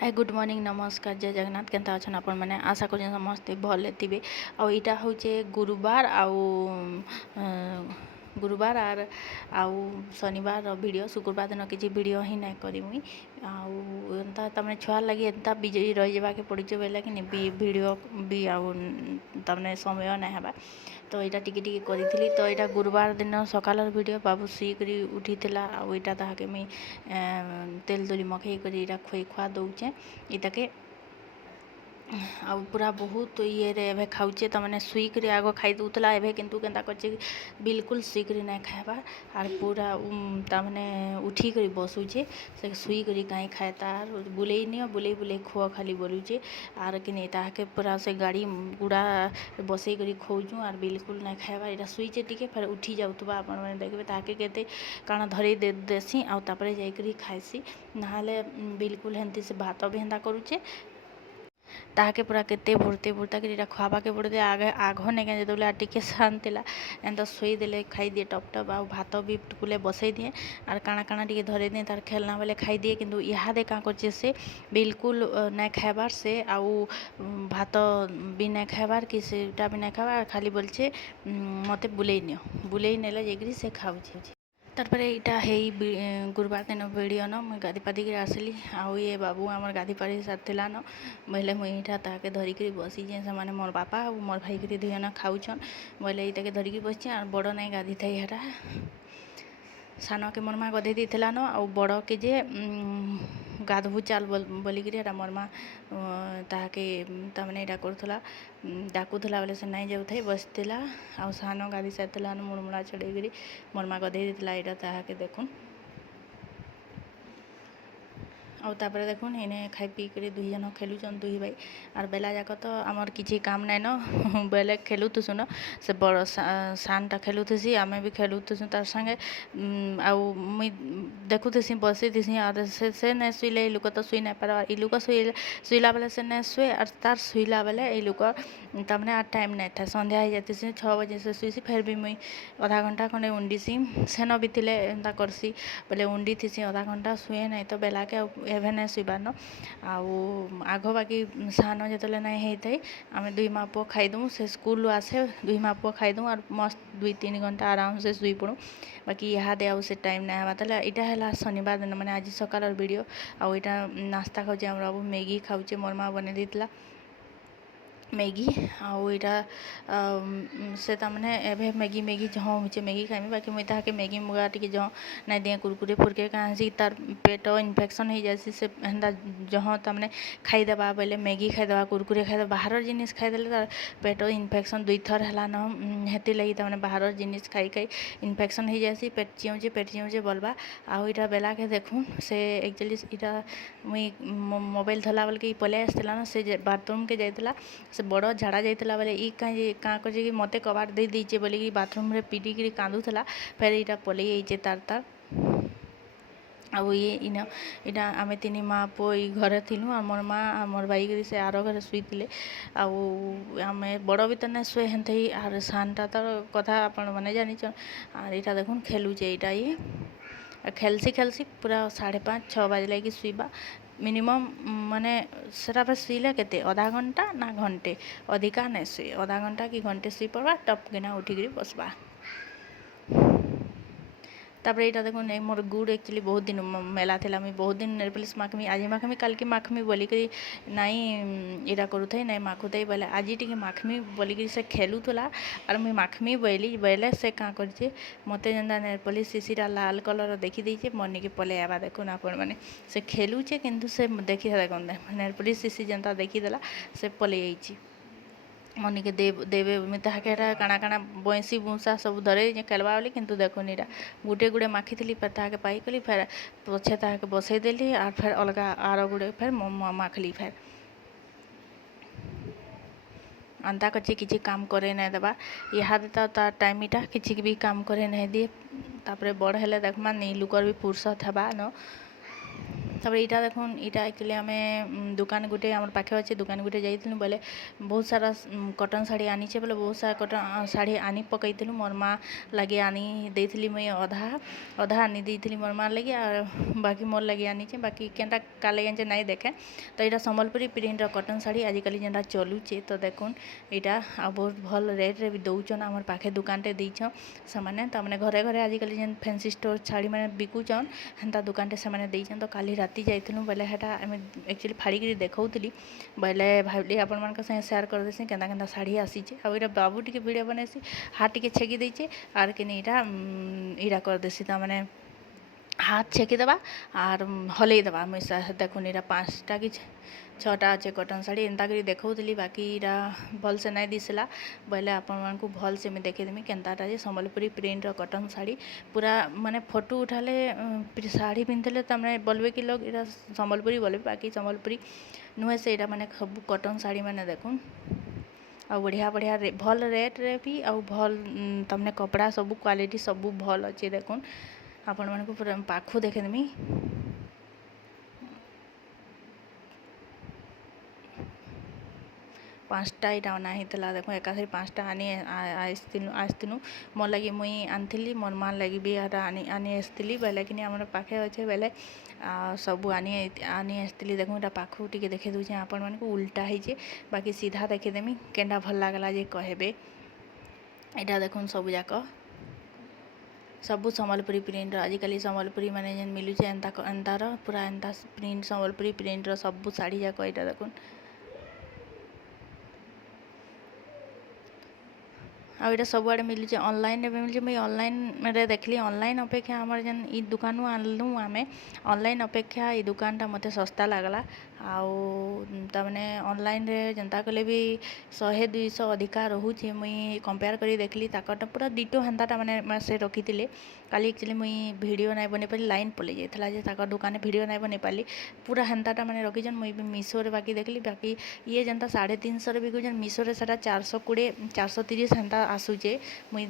Hi good morning नमस्कार जय जगन्नाथ केनता अछन आपण मैंने आशा कर समस्ते भले थे आईटा हूँ गुरुवार गुरुवार आउ शनिवार वीडियो शुक्रवार दिन किसी वीडियो ही नहीं करी मुई आंता तमें छुआ लगी एंता बिजी रही जावाके पड़ी बोला कि वीडियो भी आने समय नहीं हवा तो यहाँ टिके करी तो यहाँ गुरुवार दिन सकाल वीडियो बाबू शुईकरी उठी आईटा ताके मुई तेल तुली मखई कर खुई खुआ दौचे इताके आ पूरा बहुत ये खाऊचे तो मैंने शुईकरी आग खाई दूला एवं किंतु केन्ता कर बिल्कुल शुईकरी नहीं खाइबार आर पूरा तमें उठिक बसुचे से शुईकरी कहीं खाए तार बुले नियो बुले बुले खुआ खाली बोलुचे आर कि नहीं ताके पूरा से गाड़ी गुड़ा बसई कर खोजूँ आर बिल्कुल नहीं खाइबार यहाँ शुईचे टिके फिर उठी जाऊा आप देखिए ताके केते काଣା धरई देसी आउे जाकर खाइसी ना बिल्कुल हेंती से भात भी हेन्ता करुचे ताके पूरा केते भरते भरता कि खुआबा के पड़े आगे आग नहीं जो टिके शांतिला एंता शुई देले खाई दिए टप टप आ भात भी टुकुले बसई दिए और काଣା काଣା टिके धरे दिए तार खेलना बेले खाई दिए किंतु इहादे क्या कर से बिल्कुल नहीं खाइबार से आउ भात भी नहीं खाइबार कि सेटा भी नहीं खाइबार खाली बोलचे मते बुले नियो बुले नेले जाकरी से खाऊचे तारपर यहाँ है गुरुवार दिन वीडियो न मुई गाधी पादी कर आसली आउ ये बाबू आमर गाधी पादी सारा न बोले मुई यहाँ ताके धरिक बसीचे से मैंने मोर बापा और मोर भाई कर दुई जन खाऊन बोले ये धरिक बसी और बड़ नहीं गाधी था यहाँ सान के मोर माँ गधे देला न आ बड़ के जे गाधबू चाल बोलिकी मोर माँ ताके तमें यहाँ करूला डाकुला बोले से नहीं जाऊे बसला आ सान गाधी सारा मुड़मुड़ा चढ़ेक मोर माँ गधे देला यहाँ ताके देखुन आउे देखुन इने खाई पी कर दुई जन खेलुचन दुई भाई और बेला जाक तो आमर किसी काम नाइन बेले खेलुथुसु न से बड़ सानटा खेलुथी आम भी खेलुथुसु तार संगे आउ मुई देखुथी बसी थी और से नहीं शुईले लुक तो शुई नहीं पार इ लुक शुईला बेले से नहीं शुए और तार शुईला बेले इ लुक तमने आर टाइम नहीं था संध्या हो जाती 6 बजे से शुईसी फिर भी मुई आधा घंटा खंडे उंडीसी सेन भी थे एंता करसी बोले उंडी थी आधा घंटा शुए नहीं तो बेला के एभे नहीं शुबार न आग बाकी सान जो नहीं होता है आम दुई माँ पुआ खाईदूँ से स्कूल आसे दुई माँ पुआ खाईदूँ और मस्त 2-3 घंटा आराम से शुई पड़ू बाकी इहादे आउ से टाइम नहीं हवा ताले यहाँ है शनिवार दिन मैंने आज सकाल वीडियो आउ यहाँ नास्ता खाऊे आम बाबू मैगी खाऊे मोर माँ बने देला मैगी आउ यहाँ से तमें एवं मैगी मैगी जहाँ हो मैगी खाइमी बाकी मुझे ताके मैगी मुगा टी जहाँ नहीं दिए कुरकुरे फुरके कहाँ तार पेट इन्फेक्शन हो जाए से हेन्ता जहाँ तमें खाईदेवा बोले मैगी खाईदेवा कुरकुरे खाईदेवा बाहर जिनिस खाईदे तार पेट इन्फेक्शन 2 थर है हेती लगी तमें बाहर जिनिस खाई खाई इन्फेक्शन हो जाए पेट चिऊचे बोलबा आउ यहाँ बेला के देखूँ से एक्चुअली यहाँ मुई मोबाइल धला बोल के पलि आसला ना से बाथरूम के जाइला से बड़ झाड़ा जाइला बोले ई कहीं क्या कर मत कबाड़ दे दीचे बोले कि बाथरूम रे पीटिकी कांदुला फिर यहाँ पलि जाइए तार आउ ये इना इना आम 3 माँ पुओ घरे थिलु आ मोर माँ आ मोर भाई से आर घरे शुईले आम बड़ भी तो नहीं शुए हेन्ते ही आर सानटा तो कथा आपण मैंने जानीचन आर यहाँ देखुन खेलुचे यहाँ ये खेलसी पूरा 5:30-6 बजे कि शुईबा मिनिमम माने सेटा पे शुईले केते आधा घंटा ना घंटे अधिका नहीं शुए आधा घंटा कि घंटे शुई पड़वा टप किना उठिक बसबा तापर यहाँ देखो नहीं मोर गुड़ एक्चुअली बहुत दिन मेला थी मुझे बहुत दिन नेल पॉलिश माखमी आज माखमी कल की माखमी बोलिक नाई इरा करूथे नहीं माखुते बोले आज टी माखमी बोलिक से खेलुला और मुझे माखमी बोली बोले से क्या कर मत जेनता नेल पॉलिश सीसीटा लाल कलर देखी देचे मनिके पले आवा देखुन आपण मैंने से खेलुचे किंतु से देखी देखते नेल पॉलिश सीसी जेनता देखीदेला से पले जाइए मनिके देवे ताके काଣା काଣା बंसी बुंसा सब धरे खेलवा बोली किंतु देखुन इरा गुटे गुड़े माखी थी फिर ताके पाईकली फिर पछे ताके बसईदेली और फिर अलग आर गुड़े फिर माखली फिर अंता कच्चे किसी काम करे नहीं देवा यहाँ तो तार टाइम इटा किसी भी काम करे नहीं दिए तापर बड़ हेले देखमा नी लुकर भी फुर्सत हेबा न ତାପରେ ଏଇଟା ଦେଖୁନ୍ ଏଇଟା ଆକ୍ଚୁଆଲି ଆମେ ଦୁକାନ ଗୁଟେ ଆମର ପାଖେ ଅଛି ଦୁକାନ ଗୁଟେ ଯାଇଥିଲୁ ବୋଲେ ବହୁତ ସାରା କଟନ୍ ଶାଢ଼ୀ ଆନିଛେ ବୋଲେ ବହୁତ ସାରା କଟନ୍ ଶାଢ଼ୀ ଆନି ପକେଇଥିଲୁ ମୋର୍ ମା ଲାଗି ଆନି ଦେଇଥିଲି ମୁଇଁ ଅଧା ଅଧା ଆନି ଦେଇଥିଲି ମୋର୍ ମା ଲାଗି ଆଉ ବାକି ମୋର୍ ଲାଗି ଆନିଛେ ବାକି କେନ୍ତା କାର୍ ଲାଗି ଆନିଛେ ନାଇଁ ଦେଖେ ତ ଏଇଟା ସମ୍ବଲପୁରୀ ପ୍ରିଣ୍ଟର କଟନ୍ ଶାଢ଼ୀ ଆଜିକାଲି ଯେନ୍ଟା ଚଲୁଛେ ତ ଦେଖୁନ୍ ଏଇଟା ଆଉ ବହୁତ ଭଲ୍ ରେଟ୍ରେ ବି ଦଉଛନ୍ ଆମର ପାଖେ ଦୁକାନଟେ ଦେଇଛନ୍ ସେମାନେ ତାମାନେ ଘରେ ଘରେ ଆଜିକାଲି ଯେନ୍ ଫ୍ୟାନ୍ସି ଷ୍ଟୋର୍ ଶାଢ଼ୀମାନେ ବିକୁଛନ୍ ହେନ୍ତା ଦୁକାନଟେ ସେମାନେ ଦେଇଛନ୍ ତ କାଲି ରାତି ଯାଇଥିଲୁ ବୋଲେ ହେଟା ଆମେ ଆକ୍ଚୁଆଲି ଫାଡ଼ିକିରି ଦେଖାଉଥିଲି ବୋଇଲେ ଭାବିଲି ଆପଣମାନଙ୍କ ସାଙ୍ଗେ ସେୟାର କରିଦେସି କେନ୍ତା କେନ୍ତା ଶାଢ଼ୀ ଆସିଛେ ଆଉ ଏଇଟା ବାବୁ ଟିକେ ଭିଡ଼ିଓ ବନେଇସି ହାତ ଟିକେ ଛେକି ଦେଇଛେ ଆର୍ କିନି ଏଇଟା ଏଇଟା କରିଦେସି ତାମାନେ ହାତ ଛେକିଦେବା ଆର୍ ହଲେଇ ଦେବା ମୁଇଁ ଦେଖୁନ୍ ଏଇଟା 5ଟା କି 6ଟା ଅଛେ କଟନ୍ ଶାଢ଼ୀ ଏନ୍ତା କରି ଦେଖାଉଥିଲି ବାକି ଏଇଟା ଭଲସେ ନାଇଁ ଦିଶିଲା ବୋଇଲେ ଆପଣମାନଙ୍କୁ ଭଲସେ ମୁଇଁ ଦେଖେଇଦେମି କେନ୍ତାଟା ଯେ ସମ୍ବଲପୁରୀ ପ୍ରିଣ୍ଟର କଟନ୍ ଶାଢ଼ୀ ପୁରା ମାନେ ଫଟୋ ଉଠାଲେ ଶାଢ଼ୀ ପିନ୍ଧିଲେ ତାମାନେ ବୋଲବେ କି ଲୋକ ଏଇଟା ସମ୍ବଲପୁରୀ ବୋଲବେ ବାକି ସମ୍ବଲପୁରୀ ନୁହେଁ ସେ ଏଇଟା ମାନେ ସବୁ କଟନ୍ ଶାଢ଼ୀ ମାନେ ଦେଖୁନ୍ ଆଉ ବଢ଼ିଆ ବଢ଼ିଆ ଭଲ୍ ରେଟ୍ରେ ବି ଆଉ ଭଲ୍ ତାମାନେ କପଡ଼ା ସବୁ କ୍ୱାଲିଟି ସବୁ ଭଲ୍ ଅଛେ ଦେଖୁନ୍ ଆପଣମାନଙ୍କୁ ପୁରା ପାଖୁ ଦେଖେଇଦେମି 5ଟା ଏଇଟା ଅନା ହେଇଥିଲା ଦେଖୁନ୍ ଏକାଥରେ 5ଟା ଆସିଥିନୁ ମୋର୍ ଲାଗି ମୁଇଁ ଆଣିଥିଲି ମୋର୍ ମା ଲାଗି ବି ଏଟା ଆନି ଆସିଥିଲି ବୋଇଲେ କିନି ଆମର ପାଖେ ଅଛେ ବୋଇଲେ ସବୁ ଆନି ଆସିଥିଲି ଦେଖୁନ୍ ଏଇଟା ପାଖକୁ ଟିକେ ଦେଖେଇ ଦେଉଛେ ଆପଣମାନଙ୍କୁ ଉଲ୍ଟା ହେଇଛେ ବାକି ସିଧା ଦେଖେଇଦେମି କେନ୍ଟା ଭଲ୍ ଲାଗଲା ଯେ କହିବେ ଏଇଟା ଦେଖୁନ୍ ସବୁ ଯାକ ସବୁ ସମ୍ବଲପୁରୀ ପ୍ରିଣ୍ଟର ଆଜିକାଲି ସମ୍ବଲପୁରୀ ମାନେ ଯେନ୍ ମିଲୁଛେ ଏନ୍ତାର ପୁରା ଏନ୍ତା ପ୍ରିଣ୍ଟ ସମ୍ବଲପୁରୀ ପ୍ରିଣ୍ଟର ସବୁ ଶାଢ଼ୀ ଯାକ ଏଇଟା ଦେଖୁନ୍ ଆଉ ଏଇଟା ସବୁଆଡ଼େ ମିଲୁଛେ ଅନଲାଇନ୍ରେ ବି ମିଲୁଛେ ମୁଇଁ ଅନଲାଇନ୍ରେ ଦେଖିଲି ଅନଲାଇନ୍ ଅପେକ୍ଷା ଆମର ଯେନ୍ ଇ ଦୁକାନରୁ ଆଣିଲୁ ଆମେ ଅନଲାଇନ୍ ଅପେକ୍ଷା ଏଇ ଦୁକାନଟା ମୋତେ ଶସ୍ତା ଲାଗଲା ଆଉ ତାମାନେ ଅନଲାଇନ୍ରେ ଯେନ୍ତା କଲେ ବି 100-200 ଅଧିକା ରହୁଛେ ମୁଇଁ କମ୍ପେୟାର କରି ଦେଖିଲି ତାକରଟା ପୁରା ଡିଟୋ ହେନ୍ତାଟା ମାନେ ସେ ରଖିଥିଲେ କାଲି ଆକ୍ଚୁଆଲି ମୁଇଁ ଭିଡ଼ିଓ ନାଇଁ ବନେଇ ପାରିଲି ଲାଇନ୍ ପଲେଇ ଯାଇଥିଲା ଯେ ତାକର ଦୁକାନରେ ଭିଡ଼ିଓ ନାଇଁ ବନେଇ ପାରିଲି ପୁରା ହେନ୍ତାଟା ମାନେ ରଖିଛନ୍ ମୁଇଁ ବି ମିଶୋରେ ବାକି ଦେଖିଲି ବାକି ଇଏ ଯେନ୍ତା 350ରେ ବିକୁଛନ୍ ମିଶୋରେ ସେଟା 420 430 ହେନ୍ତା ଆସୁଛେ ମୁଇଁ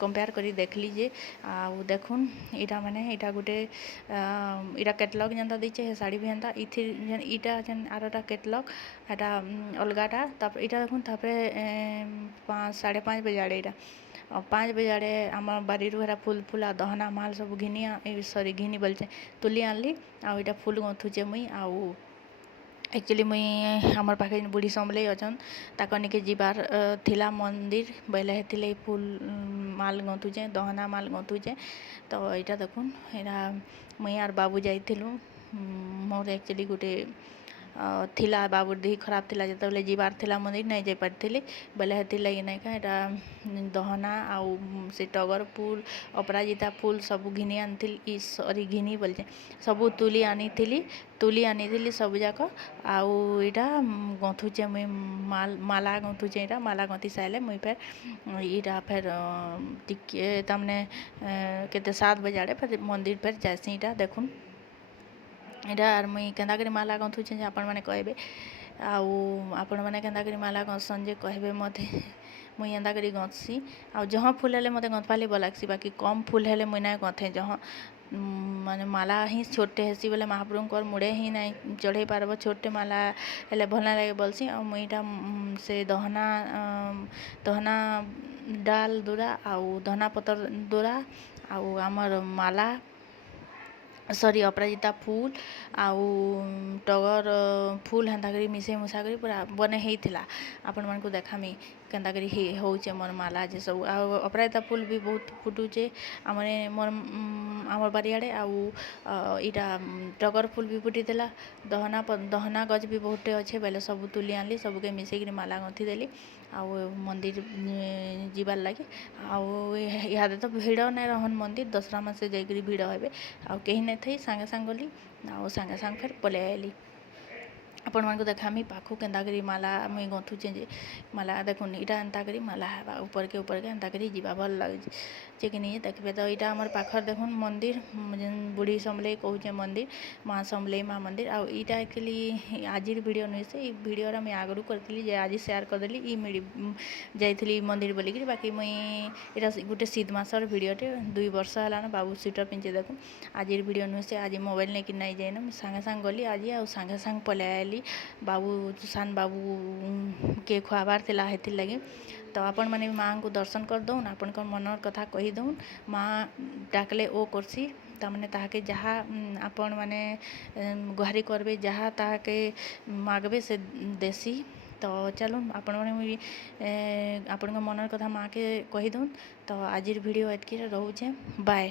କମ୍ପେୟାର କରି ଦେଖିଲି ଯେ ଆଉ ଦେଖୁନ୍ ଏଇଟା ମାନେ ଏଇଟା ଗୋଟେ ଏଇଟା କେଟଲଗ୍ ଯେନ୍ତା ଦେଇଛେ ହେ ଶାଢ଼ୀ ବି ହେନ୍ତା ଇଟା ଯେନ୍ ଆରଟା କେଟଲଗ୍ ହେଟା ଅଲଗାଟା ତାପରେ ଏଇଟା ଦେଖୁନ୍ ତାପରେ 5:30 ବଜେ ଆଡ଼େ ଏଇଟା 5 ବଜେ ଆଡ଼େ ଆମ ବାରିରୁ ହେରା ଫୁଲ ଦହନା ମାଲ ସବୁ ଘିନି ବୋଲଛେ ତୁଲି ଆଣିଲି ଆଉ ଏଇଟା ଫୁଲ ଗନ୍ଥୁଛେ ମୁଇଁ ଆଉ ଆକ୍ଚୁଆଲି ମୁଇଁ ଆମର ପାଖେ ବୁଢ଼ୀ ସମଲେଇ ଅଛନ୍ ତାକର୍ ନିକେ ଯିବାର ଥିଲା ମନ୍ଦିର ବୋଇଲେ ହେଥିଲାଗି ଫୁଲ ମାଲ ଗନ୍ଥୁଛେଁ ଦହନା ମାଲ ଗନ୍ଥୁଛେଁ ତ ଏଇଟା ଦେଖୁନ୍ ଏଇଟା ମୁଇଁ ଆର୍ ବାବୁ ଯାଇଥିଲୁ ମୋର ଆକ୍ଚୁଆଲି ଗୋଟେ ଥିଲା ବାବୁର ଦେହ ଖରାପ ଥିଲା ଯେତେବେଳେ ଯିବାର ଥିଲା ମନ୍ଦିର ନାଇଁ ଯାଇପାରିଥିଲି ବୋଇଲେ ହେଥିର୍ଲାଗି ନାଇଁକା ଏଇଟା ଦହନା ଆଉ ସେ ଟଗର ଫୁଲ ଅପରାଜିତା ଫୁଲ ସବୁ ଘିନି ଆଣିଥିଲି ଘିନି ବୋଲଛେଁ ସବୁ ତୁଲି ଆନିଥିଲି ସବୁ ଯାକ ଆଉ ଏଇଟା ଗନ୍ଥୁଛେଁ ମୁଇଁ ମାଲା ଗନ୍ଥୁଛେଁ ଏଇଟା ମାଲା ଗନ୍ଥି ସାରିଲେ ମୁଇଁ ଫେର୍ ଏଇଟା ଫେର୍ ଟିକେ ତାମାନେ କେତେ 7 ବଜେ ଆଡ଼େ ଫେର୍ ମନ୍ଦିର ଫେର୍ ଯାଏସିଁ ଏଇଟା ଦେଖୁନ୍ ଏଇଟା ଆର୍ ମୁଇଁ କେନ୍ତା କରି ମାଲା ଗନ୍ଥୁଛେଁ ଯେ ଆପଣମାନେ କହିବେ ଆଉ ଆପଣମାନେ କେନ୍ତା କରି ମାଲା ଗନ୍ଥସନ୍ ଯେ କହିବେ ମୋତେ ମୁଇଁ ଏନ୍ତା କରି ଗନ୍ଥସି ଆଉ ଜହ ଫୁଲ ହେଲେ ମୋତେ ଗନ୍ଥବାର୍ ଲାଗି ଭଲ୍ ଲାଗ୍ସି ବାକି କମ୍ ଫୁଲ ହେଲେ ମୁଇଁ ନାଇଁ ଗନ୍ଥେ ଜହ ମାନେ ମାଲା ହିଁ ଛୋଟଟେ ହେସି ବୋଲେ ମହାପ୍ରଭୁଙ୍କର ମୁଡ଼େ ହିଁ ନାଇଁ ଚଢ଼େଇ ପାରବ ଛୋଟଟେ ମାଲା ହେଲେ ଭଲ ନାଇଁ ଲାଗେ ବୋଲସି ଆଉ ମୁଇଁ ଏଇଟା ସେ ଦହନା ଡାଲ ଦୁରା ଆଉ ଦହନା ପତର ଦୁରା ଆଉ ଆମର ମାଲା ଅପରାଜିତା ଫୁଲ ଆଉ ଟଗର ଫୁଲ ହେନ୍ତା କରି ମିଶେଇ ମୁଶା କରି ପୁରା ବନେଇ ହେଇଥିଲା ଆପଣମାନଙ୍କୁ ଦେଖାମି କେନ୍ତା କରି ହଉଛେ ମୋର ମାଲା ଯେ ସବୁ ଆଉ ଅପରାଜିତା ଫୁଲ ବି ବହୁତ ଫୁଟୁଛେ ଆମର୍ ବାରିଆଡ଼େ ଆଉ ଏଇଟା ଟଗର ଫୁଲ ବି ଫୁଟିଥିଲା ଦହନା ଗଛ ବି ବହୁତଟେ ଅଛେ ବୋଇଲେ ସବୁ ତୁଲି ଆଣିଲି ସବୁକେ ମିଶେଇକିରି ମାଲା ଗନ୍ଥି ଦେଲି ଆଉ ମନ୍ଦିର ଯିବାର୍ ଲାଗି ଆଉ ଇହାଦେ ତ ଭିଡ଼ ନାଇଁ ରହନ୍ ମନ୍ଦିର ଦଶରା ମାସେ ଯାଇକିରି ଭିଡ଼ ହେବେ ଆଉ କେହି ନାଇଁ ଥାଇ ସାଙ୍ଗେ ସାଙ୍ଗେ ଗଲି ଆଉ ସାଙ୍ଗେ ସାଙ୍ଗେ ଫେର୍ ପଲେଇ ଆଇଲି ଆପଣମାନଙ୍କୁ ଦେଖାମି ପାଖୁ କେନ୍ତା କରି ମାଲା ମୁଇଁ ଗନ୍ଥୁଛେ ଯେ ମାଲା ଦେଖୁନ୍ ଇଟା ଏନ୍ତା କରି ମାଲା ହେବା ଉପରକେ ଏନ୍ତା କରି ଯିବା ଭଲ୍ ଲାଗୁଛି ଯେ କି ନିଜେ ଦେଖିବେ ତ ଇଟା ଆମର ପାଖରେ ଦେଖୁନ୍ ମନ୍ଦିର ଯେନ୍ ବୁଢ଼ୀ ସମଲେଇ କହୁଛେ ମନ୍ଦିର ମା ସମଲେଇ ମା ମନ୍ଦିର ଆଉ ଇଟା ଆକ୍ଚୁଆଲି ଆଜିର ଭିଡ଼ିଓ ନୁହେଁ ସେ ଏଇ ଭିଡ଼ିଓଟା ମୁଇଁ ଆଗରୁ କରିଥିଲି ଯେ ଆଜି ସେୟାର କରିଦେଲି ଯାଇଥିଲି ମନ୍ଦିର ବୋଲିକିରି ବାକି ମୁଇଁ ଏଇଟା ଗୋଟେ ଶୀତ ମାସର ଭିଡ଼ିଓଟେ 2 ବର୍ଷ ହେଲାନ ବାବୁ ସ୍ୱେଟର ପିନ୍ଧେ ଦେଖୁନ୍ ଆଜିର ଭିଡ଼ିଓ ନୁହେଁ ସେ ଆଜି ମୋବାଇଲ ନେଇକି ନାଇଁ ଯାଇନ ମୁଁ ସାଙ୍ଗେ ସାଙ୍ଗେ ଗଲି ଆଜି ଆଉ ସାଙ୍ଗେ ସାଙ୍ଗେ ପଲେଇ ଆଇଲି ବାବୁ ସାନ୍ ବାବୁ କେ ଖୁଆବାର୍ ଥିଲା ହେଥିର୍ ଲାଗି ତ ଆପଣମାନେ ମାଆଙ୍କୁ ଦର୍ଶନ କରିଦଉନ୍ ଆପଣଙ୍କ ମନର କଥା କହିଦଉନ୍ ମା ଡାକଲେ ଓ କରସି ତାମାନେ ତାହାକେ ଯାହା ଆପଣମାନେ ଗୁହାରି କରବେ ଯାହା ତାହାକେ ମାଗବେ ସେ ଦେସି ତ ଚାଲୁନ୍ ଆପଣମାନେ ବି ଆପଣଙ୍କ ମନର କଥା ମାଆକେ କହିଦଉନ୍ ତ ଆଜିର ଭିଡ଼ିଓ ଏତ୍କି ରହୁଛେ ବାଏ।